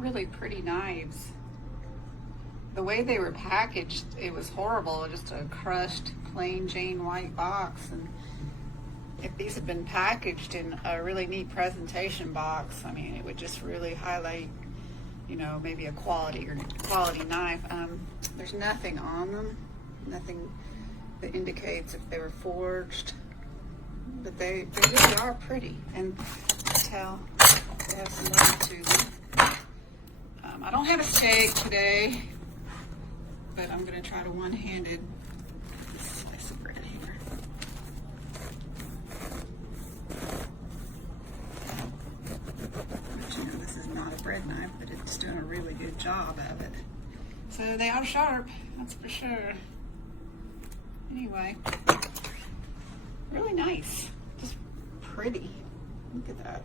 really pretty knives. The way they were packaged, it was horrible. Just a crushed, plain Jane white box. And if these had been packaged in a really neat presentation box, I mean, it would just really highlight, you know, maybe a quality knife. There's nothing on them, nothing that indicates if they were forged, but they really are pretty, and tell they have some weight to them. I don't have a steak today, but I'm going to try to one-handed slice of bread here. But you know, this is not a bread knife, but it's doing a really good job of it. So they are sharp, that's for sure. Anyway, really nice, just pretty. Look at that.